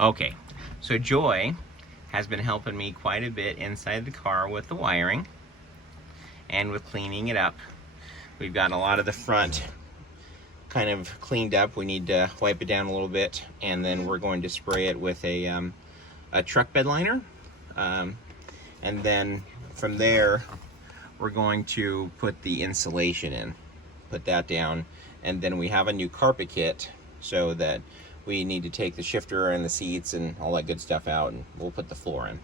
Okay, so Joy has been helping me quite a bit inside the car with the wiring and with cleaning it up. We've got a lot of the front kind of cleaned up. We need to wipe it down a little bit, and then we're going to spray it with a truck bed liner. And then from there, we're going to put the insulation in, put that down, and then we have a new carpet kit, so that we need to take the shifter and the seats and all that good stuff out, and we'll put the floor in.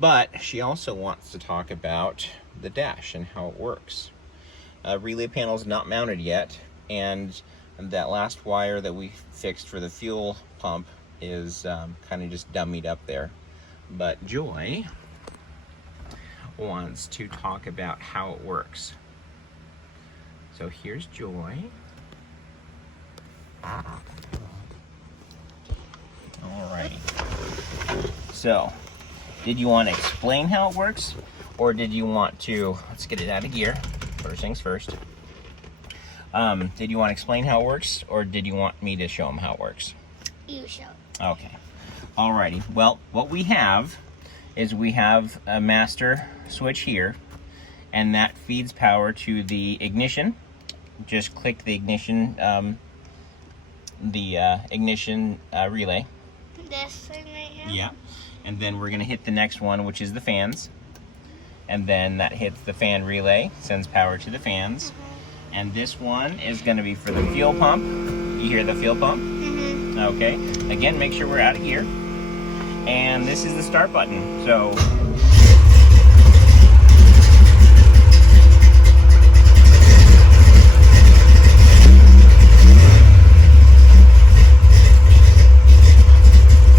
But she also wants to talk about the dash and how it works. Relay panel is not mounted yet, and that last wire that we fixed for the fuel pump is kind of just dummied up there. But Joy wants to talk about how it works. So here's Joy. Alrighty. So, did you want to explain how it works, or did you want to, let's get it out of gear, first things first. Did you want to explain how it works, or did you want me to show them how it works? You show. Okay. Alrighty. Well, what we have is we have a master switch here, and that feeds power to the ignition. Just click the ignition, relay. This thing right here? Yeah. And then we're going to hit the next one, which is the fans. And then that hits the fan relay, sends power to the fans. And this one is going to be for the fuel pump. You hear the fuel pump? Mm-hmm. Okay. Again, make sure we're out of gear. And this is the start button. So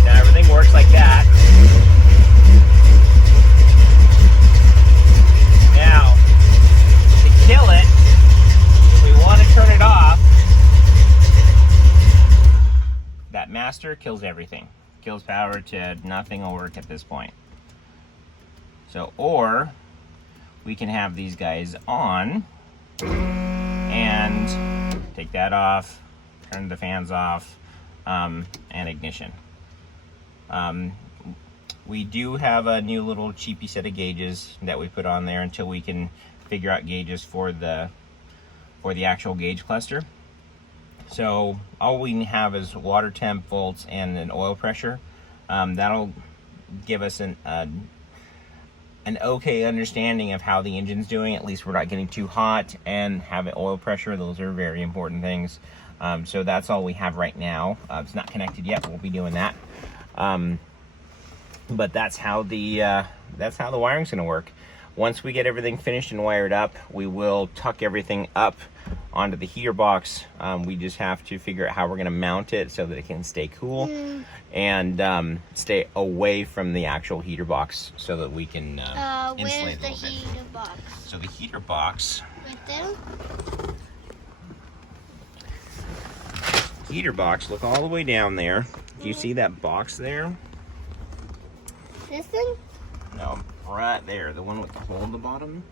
now everything works like that. Now, to kill it, if we want to turn it off, that master kills everything. Kills power to nothing will work at this point. So, or we can have these guys on and take that off, turn the fans off, and ignition. We do have a new little cheapy set of gauges that we put on there until we can figure out gauges for the actual gauge cluster. So all we have is water temp, volts, and an oil pressure. That'll give us an okay understanding of how the engine's doing. At least we're not getting too hot, and having oil pressure. Those are very important things. So that's all we have right now. It's not connected yet. We'll be doing that. But that's how the wiring's going to work. Once we get everything finished and wired up, we will tuck everything up onto the heater box. We just have to figure out how we're going to mount it so that it can stay cool and stay away from the actual heater box so that we can insulate where's the a little heater bit. box? So the heater box, Right there? heater box, look all the way down there. Do you see that box there? This thing? No, right there, the one with the hole in the bottom.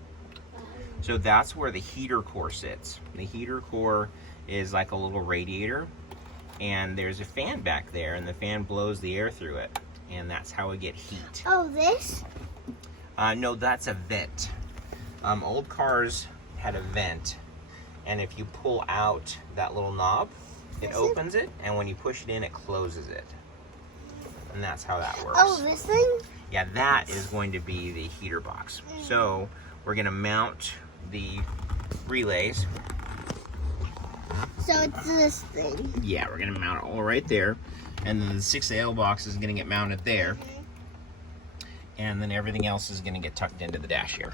So that's where the heater core sits. The heater core is like a little radiator, and there's a fan back there, and the fan blows the air through it, and that's how we get heat. Oh, this? No, that's a vent. Old cars had a vent, and if you pull out that little knob, it opens it, and when you push it in, it closes it. And that's how that works. Oh, this thing? Yeah, that is going to be the heater box. So we're going to mount the relays. So it's this thing. Yeah, we're going to mount it all right there. And then the 6AL box is going to get mounted there. And then everything else is going to get tucked into the dash here.